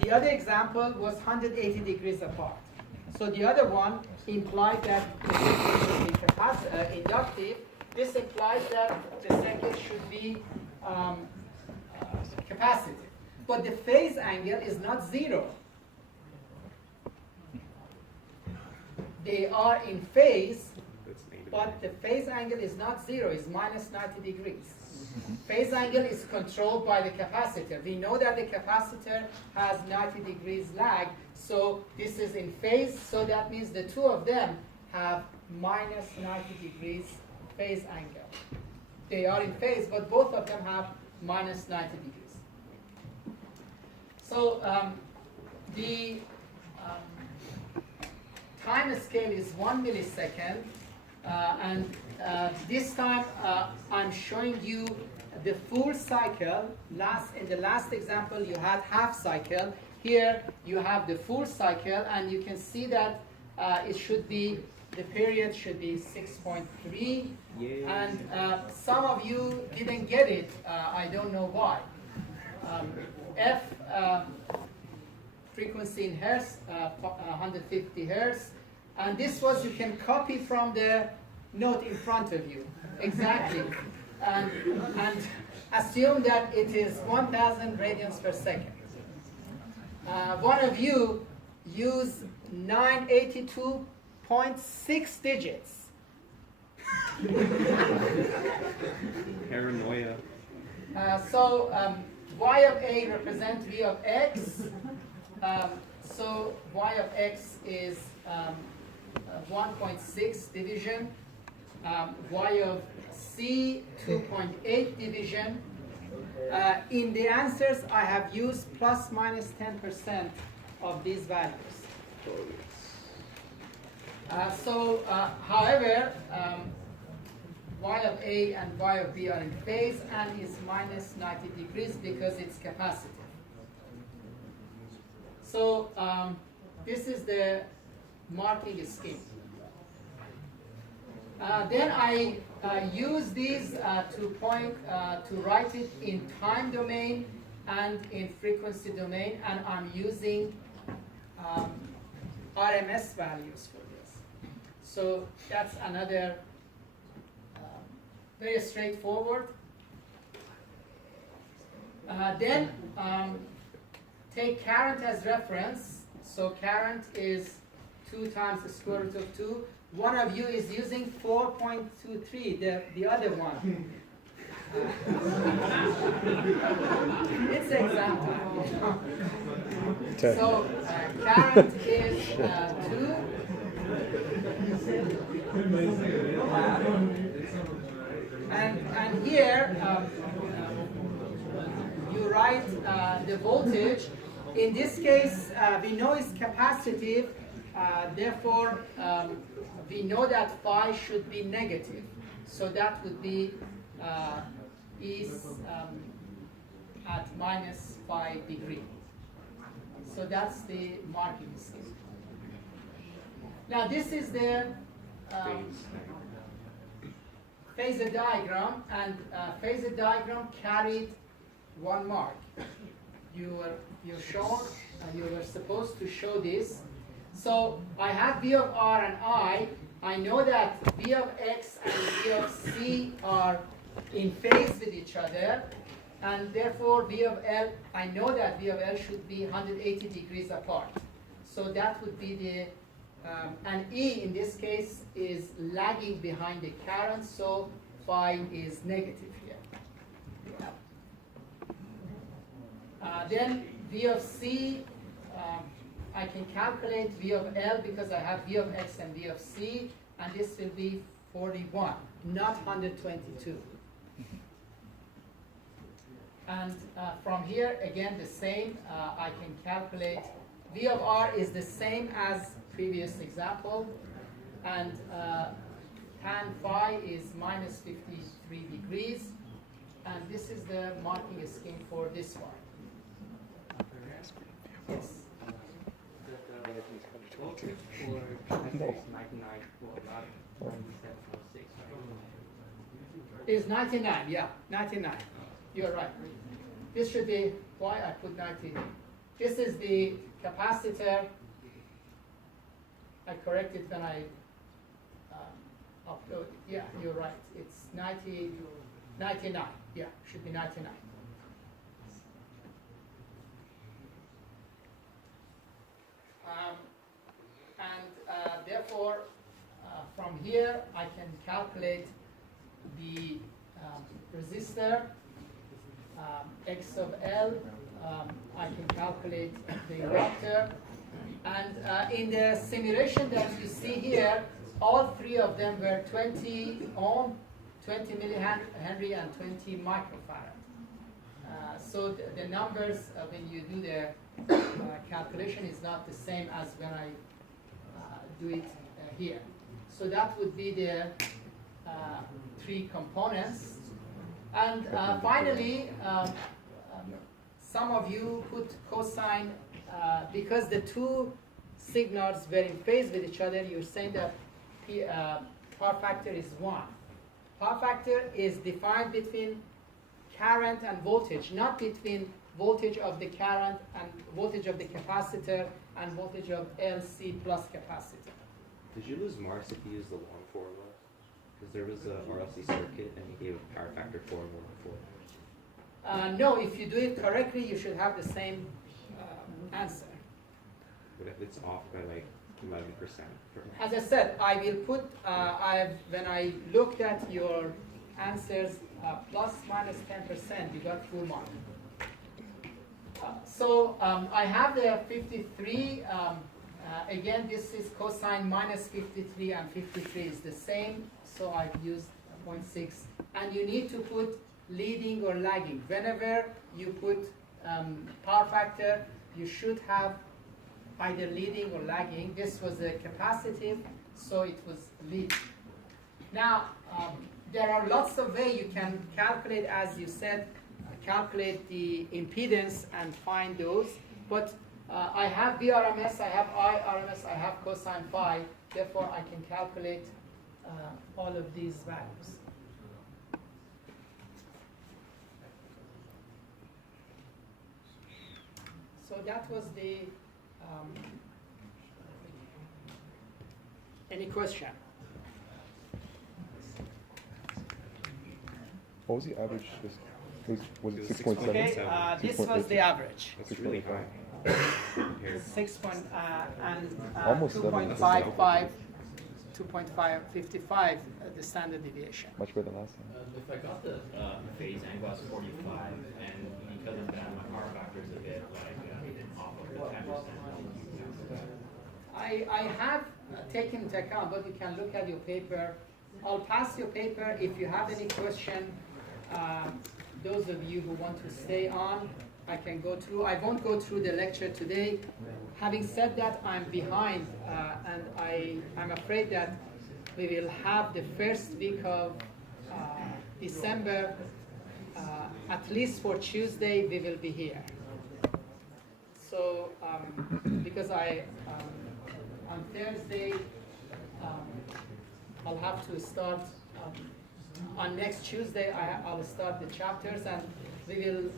The other example was 180 degrees apart. So the other one implied that the circuit should be inductive. This implies that the circuit should be capacitive. But the phase angle is not zero. They are in phase, but the phase angle is not zero, it's minus 90 degrees. Phase angle is controlled by the capacitor. We know that the capacitor has 90 degrees lag, so this is in phase, so that means the two of them have minus 90 degrees phase angle. They are in phase, but both of them have minus 90 degrees. So the time scale is 1 millisecond, and this time I'm showing you the full cycle. In the last example you had half cycle. Here you have the full cycle, and you can see that the period should be 6.3. And some of you didn't get it. I don't know why. F frequency in hertz, 150 hertz. And this was, you can copy from the note in front of you. Exactly. And assume that it is 1000 radians per second. One of you use 982.6 digits. Paranoia. So y of a represents v of x. So y of x is 1.6 division, y of c 2.8 division. In the answers I have used plus minus 10% of these values. However, y of a and y of b are in phase and is minus 90 degrees because it's capacitive. So this is the marking scheme. Then I use these to write it in time domain and in frequency domain, and I'm using RMS values for this. So that's another very straightforward. Then take current as reference. So current is 2 times the square root of 2. One of you is using 4.23, the other one. It's example. So current is 2. And here you write the voltage. In this case, we know it's capacitive. Therefore, we know that phi should be negative. So that would be is at minus phi degree. So that's the marking scheme. Now this is the phasor diagram, and phasor diagram carried 1 mark. You were supposed to show this. So I have V of R and I know that V of X and V of C are in phase with each other, and therefore V of L, I know that V of L should be 180 degrees apart. So that would be the, and E in this case is lagging behind the current, so phi is negative here. Then V of C, I can calculate V of L because I have V of X and V of C, and this will be 41, not 122. And from here, again, the same. I can calculate V of R is the same as previous example, and tan phi is minus 53 degrees, and this is the marking scheme for this one. Yes. Is 99, yeah, 99. You're right. This should be why I put 90. This is the capacitor. I corrected when I upload. Yeah, you're right. It's 99. Yeah, should be 99. Therefore, from here I can calculate the resistor X of L. I can calculate the inductor, and in the simulation that you see here, all three of them were 20 ohm, 20 millihenry, and 20 microfarad. So the numbers when you do the calculation is not the same as when I do it here. So that would be the three components. And finally, some of you put cosine, because the two signals were in phase with each other, you're saying that power factor is 1. Power factor is defined between current and voltage, not between voltage of the current and voltage of the capacitor and voltage of LC plus capacitor. Did you lose marks if you used the long formula? Because there was a RLC circuit and he gave a power factor formula for No, if you do it correctly, you should have the same answer. But if it's off by like 11%. As I said, I will put, when I looked at your answers, plus minus 10%, you got full mark. So I have the 53. Again, this is cosine minus 53, and 53 is the same. So I've used 0.6. And you need to put leading or lagging. Whenever you put power factor, you should have either leading or lagging. This was a capacitive, so it was leading. Now, there are lots of ways you can calculate, as you said, calculate the impedance and find those. But I have BRMS, I have IRMS, I have cosine phi. Therefore, I can calculate all of these values. So that was the, any question? What was the average? Was it 6.7? Okay, this was the average. That's really high. 6 and Almost 2.55, 2.555, the standard deviation. Much better than last time. If I got the phase angle as 45, and because of that, my power factor is a bit like off of the 10%. I have taken into account, but you can look at your paper. I'll pass your paper. If you have any question, those of you who want to stay on, I can go through. I won't go through the lecture today. Having said that, I'm behind, and I'm afraid that we will have the first week of December, at least for Tuesday, we will be here. So, because on Thursday, I'll have to start, on next Tuesday, I'll start the chapters, and we will